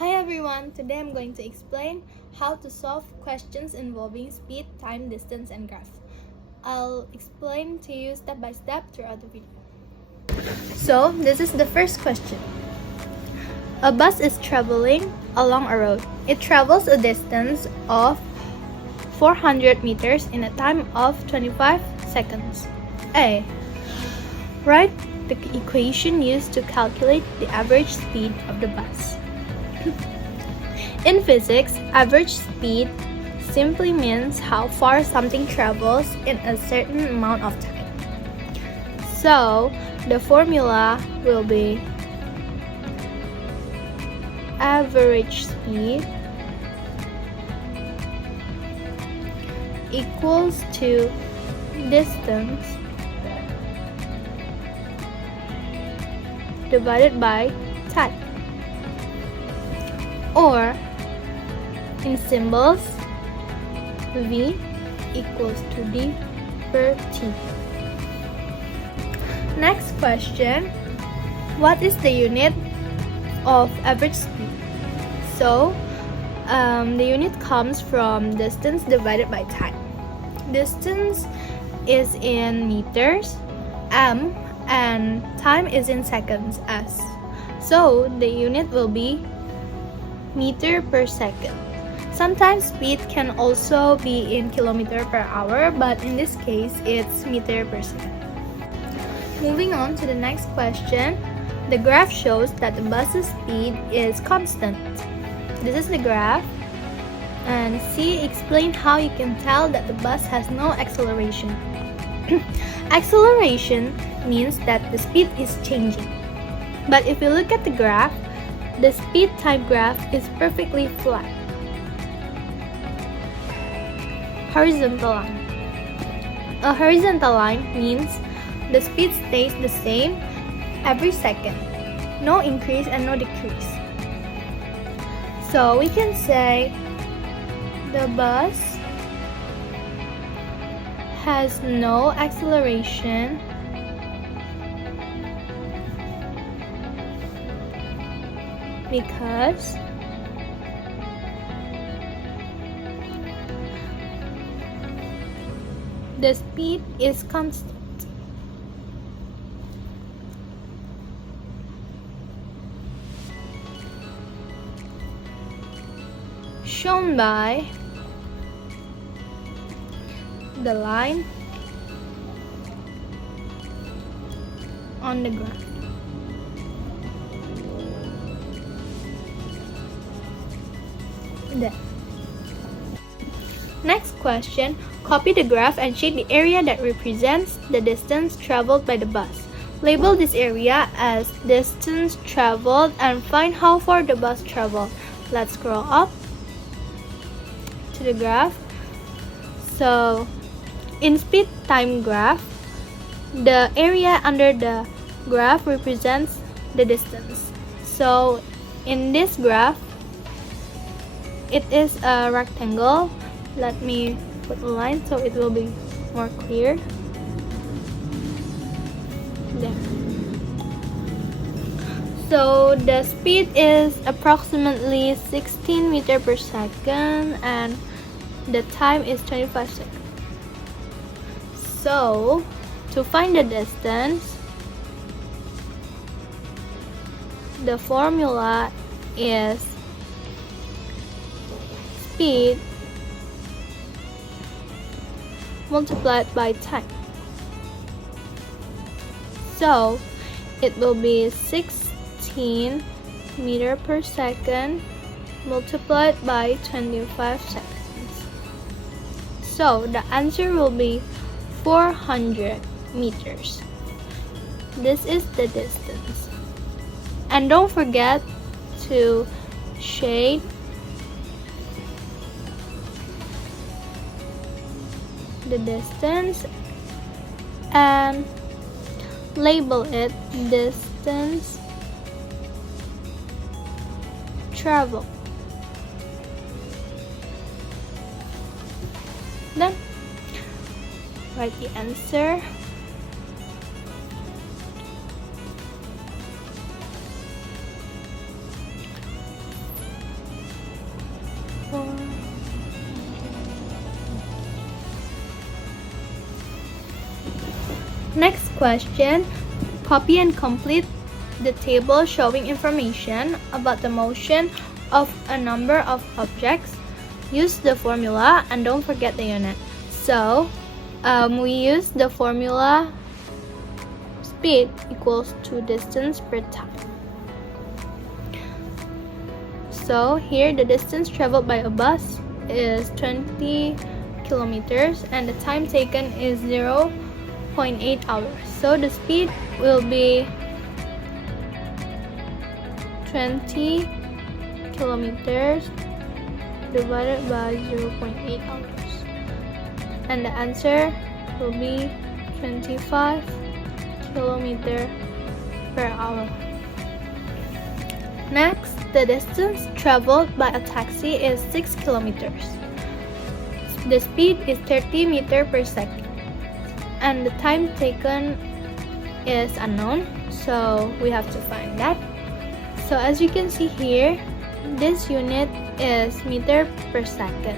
Hi everyone, today I'm going to explain how to solve questions involving speed, time, distance, and graph. I'll explain to you step by step throughout the video. So, this is the first question. A bus is traveling along a road. It travels a distance of 400 meters in a time of 25 seconds. A. Write the equation used to calculate the average speed of the bus. In physics, average speed simply means how far something travels in a certain amount of time. So, the formula will be average speed equals to distance divided by time. Or, in symbols, V equals to D per T. Next question, what is the unit of average speed? So, the unit comes from distance divided by time. Distance is in meters, m, and time is in seconds, s. So, the unit will be meter per second. Sometimes speed can also be in kilometer per hour, but in this case, it's meter per second. Moving on to the next question, the graph shows that the bus's speed is constant. This is the graph, and C explain how you can tell that the bus has no acceleration. Acceleration means that the speed is changing. But if you look at the graph, the speed time graph is perfectly flat. Horizontal line. A horizontal line means the speed stays the same every second. No increase and no decrease. So we can say the bus has no acceleration because the speed is constant. Shown by the line on the graph. There. Next question, copy the graph and shade the area that represents the distance traveled by the bus. Label this area as distance traveled and find how far the bus traveled. Let's scroll up to the graph. So, in speed time graph, the area under the graph represents the distance. So, in this graph, it is a rectangle. Let me put a line so it will be more clear. There. So the speed is approximately 16 meters per second and the time is 25 seconds. So to find the distance, the formula is speed multiplied by time. So it will be 16 meters per second multiplied by 25 seconds. So the answer will be 400 meters. This is the distance. And don't forget to shade the distance and label it distance travel. Then write the answer. Next question. Copy and complete the table showing information about the motion of a number of objects. Use the formula and don't forget the unit. So we use the formula speed equals to distance per time. So here the distance traveled by a bus is 20 kilometers and the time taken is 0.8 hours. So the speed will be 20 kilometers divided by 0.8 hours. And the answer will be 25 kilometers per hour. Next, the distance traveled by a taxi is 6 kilometers. The speed is 30 meters per second. And the time taken is unknown, so we have to find that. So as you can see here, this unit is meter per second.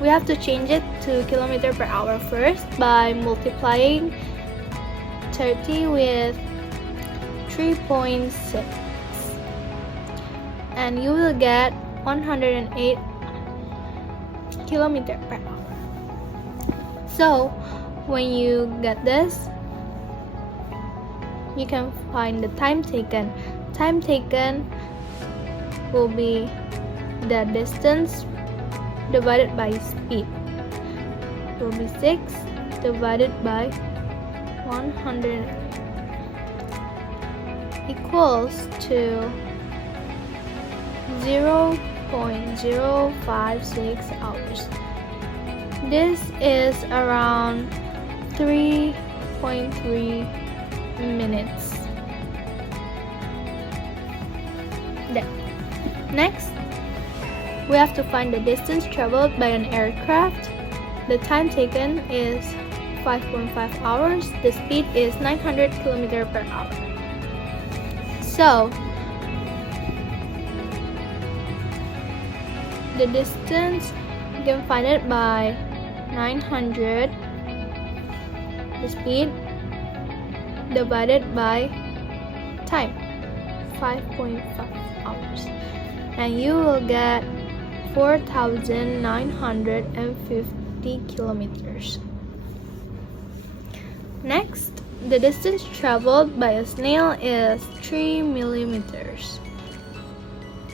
We have to change it to kilometer per hour first by multiplying 30 with 3.6, and you will get 108 kilometer per hour. So when you get this, you can find the time taken. Time taken will be the distance divided by speed. It will be 6 divided by 100 equals to 0.056 hours. This is around 3.3 minutes. Then, next, we have to find the distance traveled by an aircraft. The time taken is 5.5 hours. The speed is 900 km per hour. So, the distance, you can find it by 900, the speed, divided by time, 5.5 hours. And you will get 4,950 kilometers. Next, the distance traveled by a snail is 3 millimeters.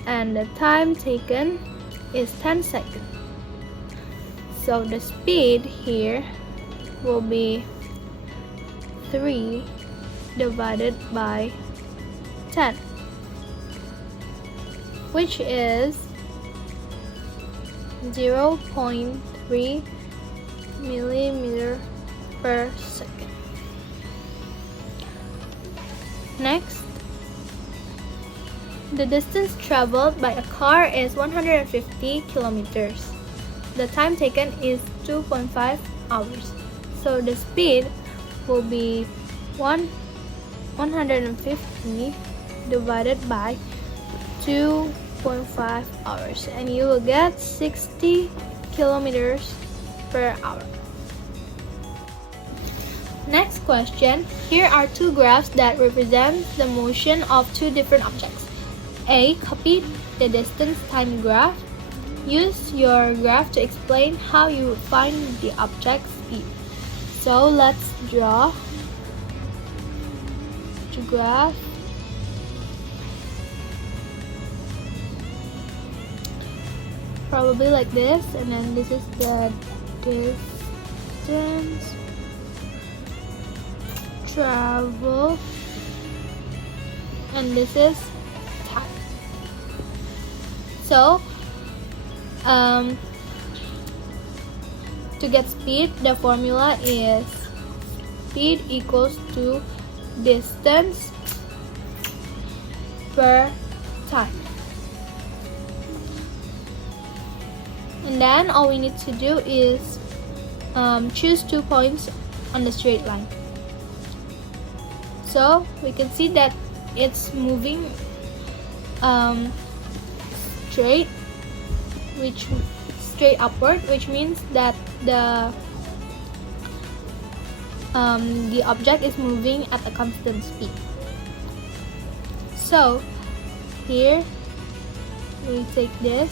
And the time taken is 10 seconds. So the speed here will be 3 divided by 10, which is 0.3 millimeter per second. Next, the distance traveled by a car is 150 kilometers. The time taken is 2.5 hours. So the speed will be 150 divided by 2.5 hours, and you will get 60 kilometers per hour. Next question. Here are two graphs that represent the motion of two different objects. A. Copy the distance time graph. Use your graph to explain how you would find the object's speed. So let's draw the graph. Probably like this, and then this is the distance travel, and this is time. So to get speed, the formula is speed equals to distance per time. And then all we need to do is choose 2 points on the straight line. So we can see that it's moving straight upward, which means that the the object is moving at a constant speed. So here we take this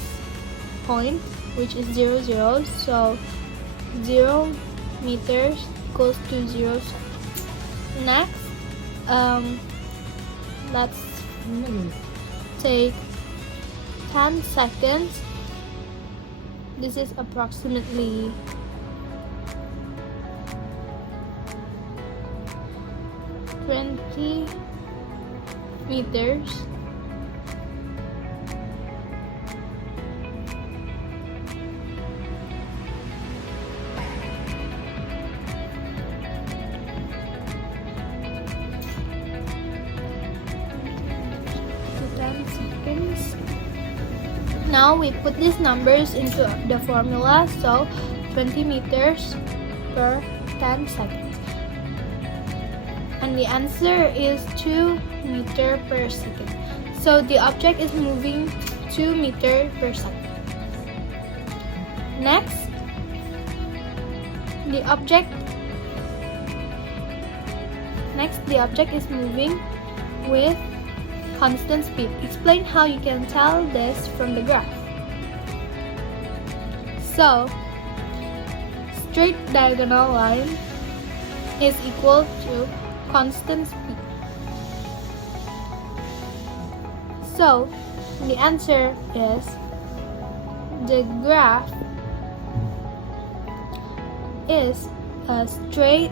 point, which is 0, 0. So 0 meters equals to 0 seconds. Next, let's take 10 seconds. This is approximately 20 meters. Now we put these numbers into the formula, so 20 meters per 10 seconds. And the answer is 2 meters per second. So the object is moving 2 meters per second. Next, the object is moving with constant speed. Explain how you can tell this from the graph. So, straight diagonal line is equal to constant speed. So, the answer is the graph is a straight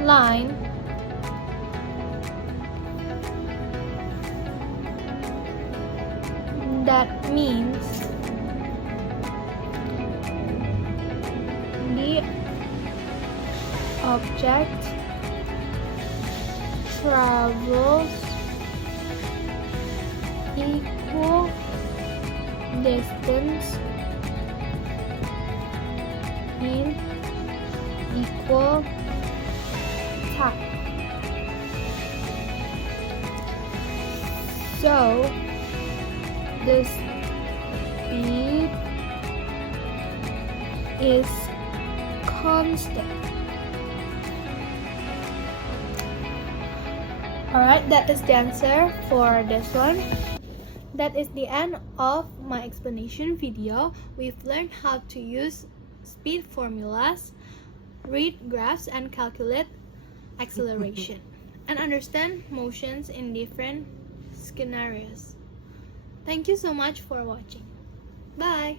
line that means the object travels equal distance in equal time. So the speed is constant. Alright, that is the answer for this one. That is the end of my explanation video. We've learned how to use speed formulas, read graphs, and calculate acceleration, and understand motions in different scenarios. Thank you so much for watching. Bye!